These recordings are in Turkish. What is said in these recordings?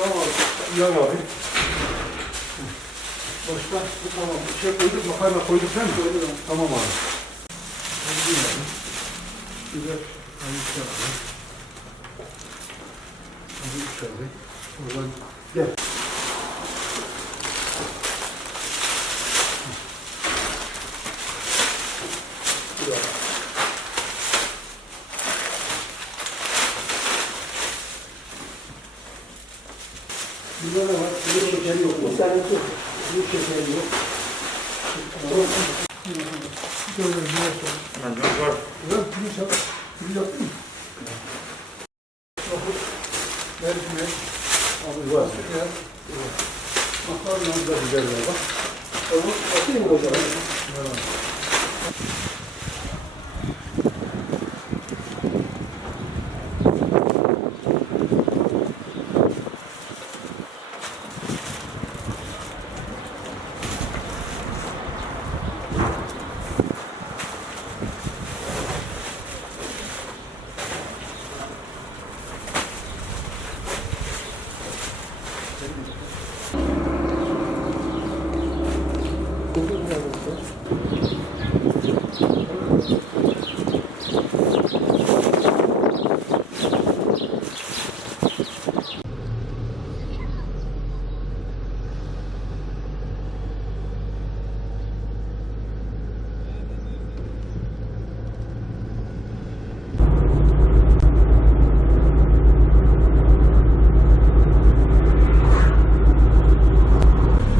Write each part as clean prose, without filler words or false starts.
Tamam abi. Yağ abi. Başka? Tamam. Bir şey koyduk, makarna koyduk değil mi? Koyduk abi. Tamam abi. Biber. Hangisi abi? Hangisi abi? Oradan gel. Biber de var. Biber şekeri yok. Bir tane yok. Bir şekeri yok. Böyle bir şey yapalım. Bence var. Evet, bunu çabuk. Bunu yaptın mı? Mercimek. Abi var. Makarnamız da güzel ya bak. Onu atayım mı hocam? Evet.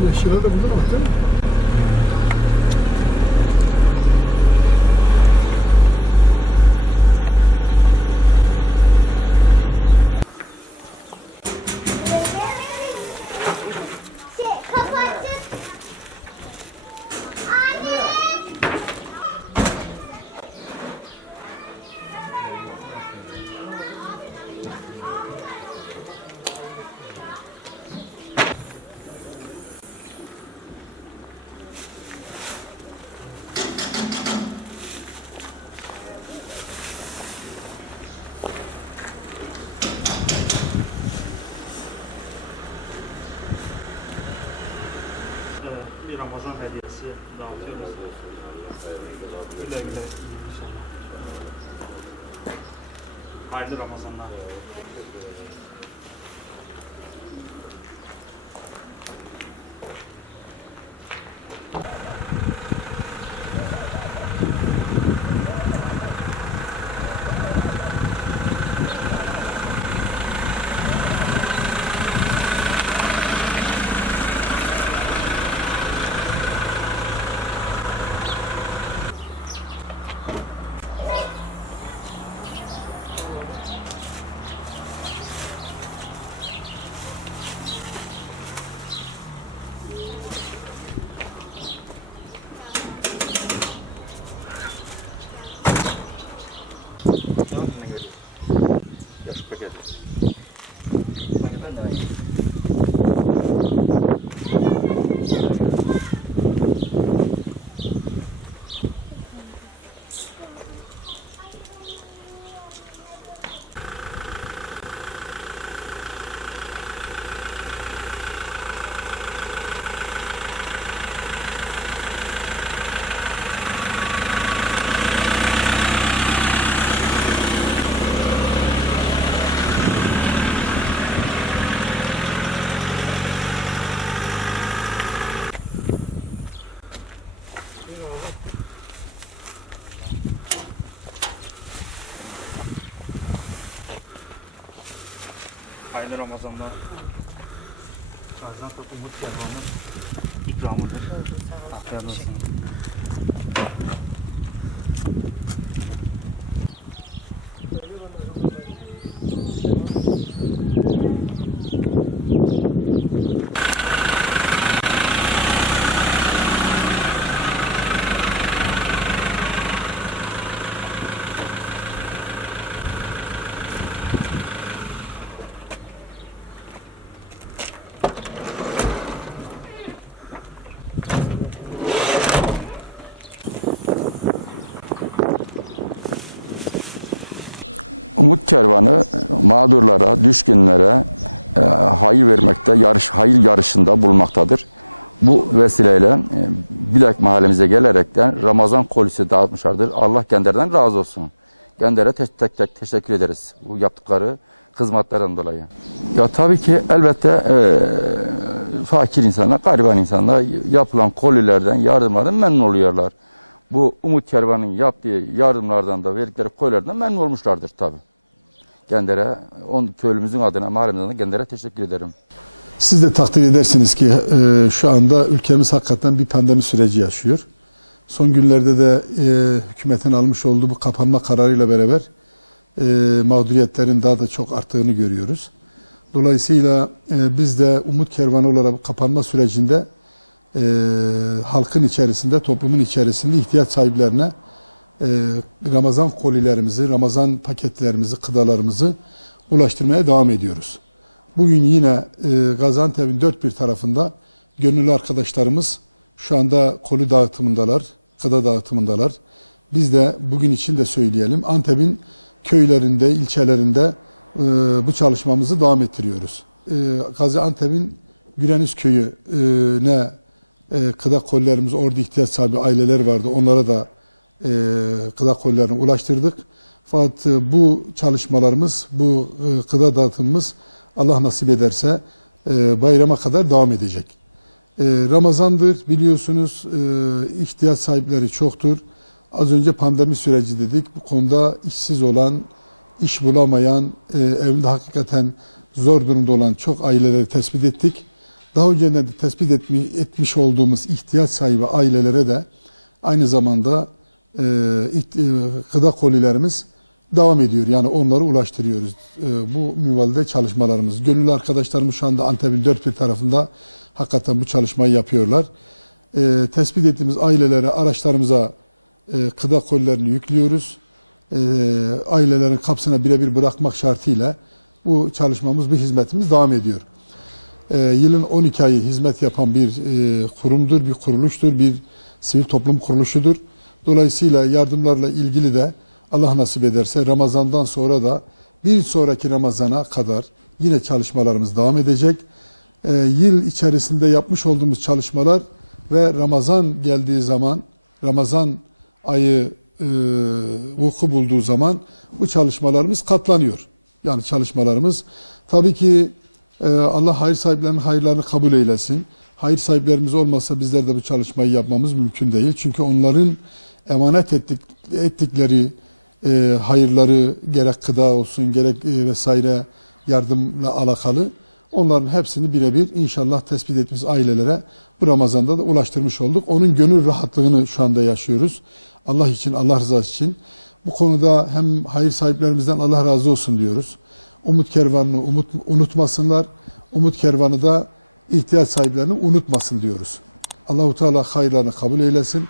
Yaşlılar da burada bak değil mi? Bir Ramazan hediyesi dağıtıyoruz. Güle güle. Hayırlı Ramazanlar. Hayırlı Ramazanlar. Gaziantep Umut Kervan'ın ikramıdır. Afiyet olsun. Umut Kervanı mağdurlara, düşkünlere hayır vermekte, hayır yarışında bulunmaktadır. Bu vesileyle Bilek mahallemize gelerekten Ramazan kolisi dağıtmışlardır. Allah kendilerine razı olsun. Kendilerine tek tek teşekkür ederiz bu yaptıkları hizmetlerden dolayı. Ya tabii ki elbette fakir insanlar, gariban insanlar yapılan kolilerden, yardımlardan memnun oluyorlar. Bu Umut Kervanı'nın yaptığı yardımlardan da verdikleri kolilerden memnun olmuşlardır tabii. Kendilerine, köylümüzün adına, mahallemizin adına kendilerine teşekkür ederim. Siz de takdir edersiniz ki şu anda ülkemiz hakikaten bir pandemi süreci yaşıyor. Son günlerde de hükümetin almış olduğu bu kapanma kararıyla beraber mağduriyetlerin daha da çok arttığını görüyoruz. Dolayısıyla biz de Umut Kervanı olarak kapanma sürecinde halkın içerisinde, toplumun içerisinde ihtiyaç sahiplerine Ramazan kolilerimizi, Ramazan paketlerimizi, kıdalarımızı ulaştırmaya devam ediyoruz. Bugün yine Gaziantep'in dört bir tarafında gönüllü arkadaşlarımız şu anda koli dağıtımındalar, gıda dağıtımındalar. Biz de bugün için de söyleyelim, Antep'in köylerinde, ilçelerinde bu çalışmamızı devam ettiriyoruz. Gaziantep'in Güreniz köyüne gıda kolilerimiz, orada ihtiyaç sahibi aileler vardı. Onlara da gıda kolilerini ulaştırdık. Fakat bu çalışmalarımız, bu gıda dağıtımımız Allah nasip ederse bayrama kadar devam edecek. Ramazandır biliyorsunuz, ihtiyaç sahipleri çoktur. Az önce pandemi süreci dedik. Bu konuda işsiz olan, iş bulamayan, evinde hakikaten zor durumda olan çok aileleri tespit ettik. Daha önceden de tespit etmiş olduğumuz ihtiyaç sahibi ailelere de aynı zamanda gıda kolilerimiz devam ediyor. Yani onları ulaştırıyoruz. Bu minvalde çalışmalarımız. Gönüllü arkadaşlarımız şu anda Antep'in dört bir tarafında hakikaten bu çalışmayı yapıyorlar. Tespit ettiğimiz ailelere, araçlarımıza gıda kolilerini yüklüyoruz. Ailelerin kapısına birebir bırakmak şartıyla bu çalışmamız, bu hizmetimiz devam ediyor. Yılın 12 ayı hizmet yapan bir kurumdur, bir kuruluştur, bir sivil toplum kuruluşudur. Dolayısıyla yardımlarla ilgili de Allah nasip ederse Ramazan'dan sonra da bir sonraki Ramazan'a kadar yine çalışmalarımız devam edecek. Yıl içerisinde yapmış olduğumuz çalışmalar ve Ramazan geldiği zaman, Ramazan ayı vuku bulduğu zaman bu çalışmalarımız katlanıyor. Yani çalışmalarımız tabii ki Allah hayır sahiplerinin hayırlarını kabul eylesin. Hayır sahiplerimiz olmasa bizler de bu çalışmayı yapmamız mümkün değil. Çünkü onların emanet ettikleri hayırları gerek gıda olsun gerek vesaire yardımla alakalı onların hepsini birebir inşallah tespit ettiğimiz ailelere bu Ramazan'da da ulaştırmış olduk. Onun gönül rahatlığını şu anda yaşıyoruz. Allah için, Allah rızası için. Bu konuda hem hayır sahiplerimizden Allah razı olsun diyoruz. Umut Kervanı'nı unutmasınlar. Umut Kervanı da ihtiyaç sahiplerini unutmasın diyoruz. Allah-u Teala hayırlarını kabul eylesin.